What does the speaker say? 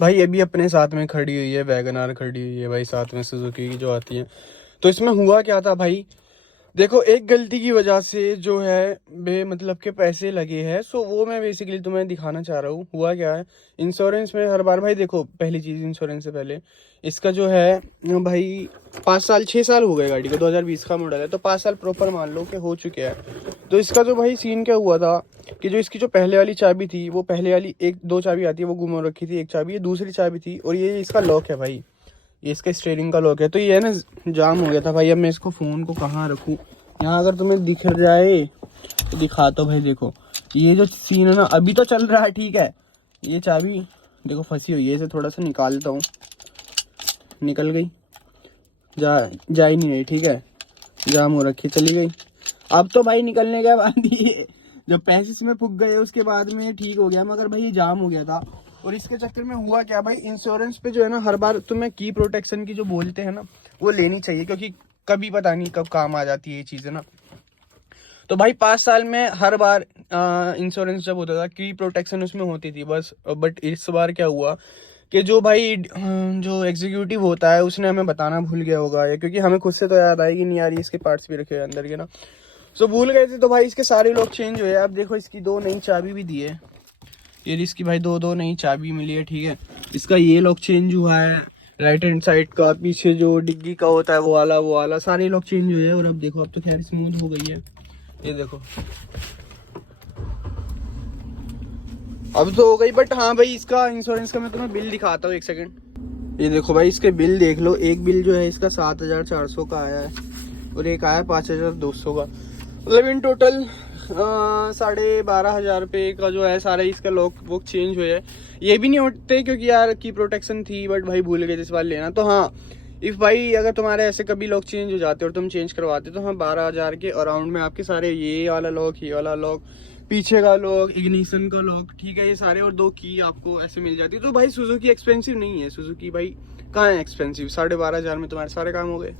भाई अभी अपने साथ में खड़ी हुई है वैगन खड़ी हुई है भाई, साथ में सुजुकी की जो आती है। तो इसमें हुआ क्या था भाई, देखो एक गलती की वजह से जो है बे मतलब के पैसे लगे हैं, सो वो मैं बेसिकली तुम्हें दिखाना चाह रहा हूँ। हुआ क्या है, इंश्योरेंस में हर बार भाई देखो, पहली चीज़ इंश्योरेंस से पहले इसका जो है भाई 5 साल 6 साल हो गए गाड़ी को, 2020 का मॉडल है, तो 5 साल प्रॉपर मान लो कि हो चुके हैं। तो इसका जो भाई सीन क्या हुआ था कि जो इसकी जो पहले वाली चाबी थी, वो पहले वाली एक दो चाबी आती है वो गुम हो रखी थी, एक चाबी, ये दूसरी चाबी थी, और ये इसका लॉक है भाई, ये इसका स्टीयरिंग का लॉक है। तो ये है ना जाम हो गया था भाई। अब मैं इसको फ़ोन को कहाँ रखूँ, यहाँ अगर तुम्हें दिख जाए तो दिखाता हूँ भाई। देखो ये जो सीन है ना, अभी तो चल रहा है ठीक है, ये चाबी देखो फंसी हुई है, इसे थोड़ा सा निकालता हूँ, निकल गई, जा ही नहीं रही, ठीक है, जाम हो रखी, चली गई। अब तो भाई निकलने के बाद ये जब पैसे इसमें फूक गए उसके बाद में ठीक हो गया, मगर भाई ये जाम हो गया था। और इसके चक्कर में हुआ क्या भाई, इंश्योरेंस पे जो है ना हर बार तुम्हें की प्रोटेक्शन की जो बोलते हैं ना वो लेनी चाहिए, क्योंकि कभी पता नहीं कब काम आ जाती है ये चीज़ें ना। तो भाई 5 साल में हर बार इंश्योरेंस जब होता था की प्रोटेक्शन उसमें होती थी बस। बट इस बार क्या हुआ कि जो भाई जो एग्जीक्यूटिव होता है उसने हमें बताना भूल गया होगा ये, क्योंकि हमें खुद से तो याद आएगी नहीं यार, इसके पार्ट्स भी रखे हुए अंदर के ना, सो भूल गए थे। तो भाई इसके सारे लॉक चेंज हुए। अब देखो इसकी 2 नई चाबी भी दी है, ये इसकी भाई दो नई चाबी मिली है, ठीक है। इसका ये लॉक चेंज हुआ है, राइट हैंड साइड का, पीछे जो डिग्गी का होता है वो वाला सारे लॉक चेंज हुए हैं। और अब देखो अब तो खैर स्मूथ हो गई है, ये देखो अब तो हो गई। बट हाँ भाई इसका इंश्योरेंस का मैं तुम्हें बिल दिखाता हूँ, एक सेकंड। ये देखो भाई इसके बिल देख लो, एक बिल जो है इसका 7,400 का आया है, और एक आया 5,200 का, मतलब इन टोटल 12,500 रुपये का जो है सारा इसका लॉक वॉक चेंज हुए है। ये भी नहीं होते क्योंकि यार की प्रोटेक्शन थी, बट भाई भूल गए इस बार लेना। तो हाँ इफ़ भाई अगर तुम्हारे ऐसे कभी लॉक चेंज हो जाते और तुम चेंज करवाते तो हाँ 12,000 के अराउंड में आपके सारे ये वाला लॉक, ये वाला लॉक, पीछे का लॉक, इग्निशन का लॉक, ठीक है, ये सारे और 2 की आपको ऐसे मिल जाती है। तो भाई सुजुकी एक्सपेंसिव नहीं है, सुजुकी भाई कहाँ है एक्सपेंसिव, 12,500 में तुम्हारे सारे काम हो गए।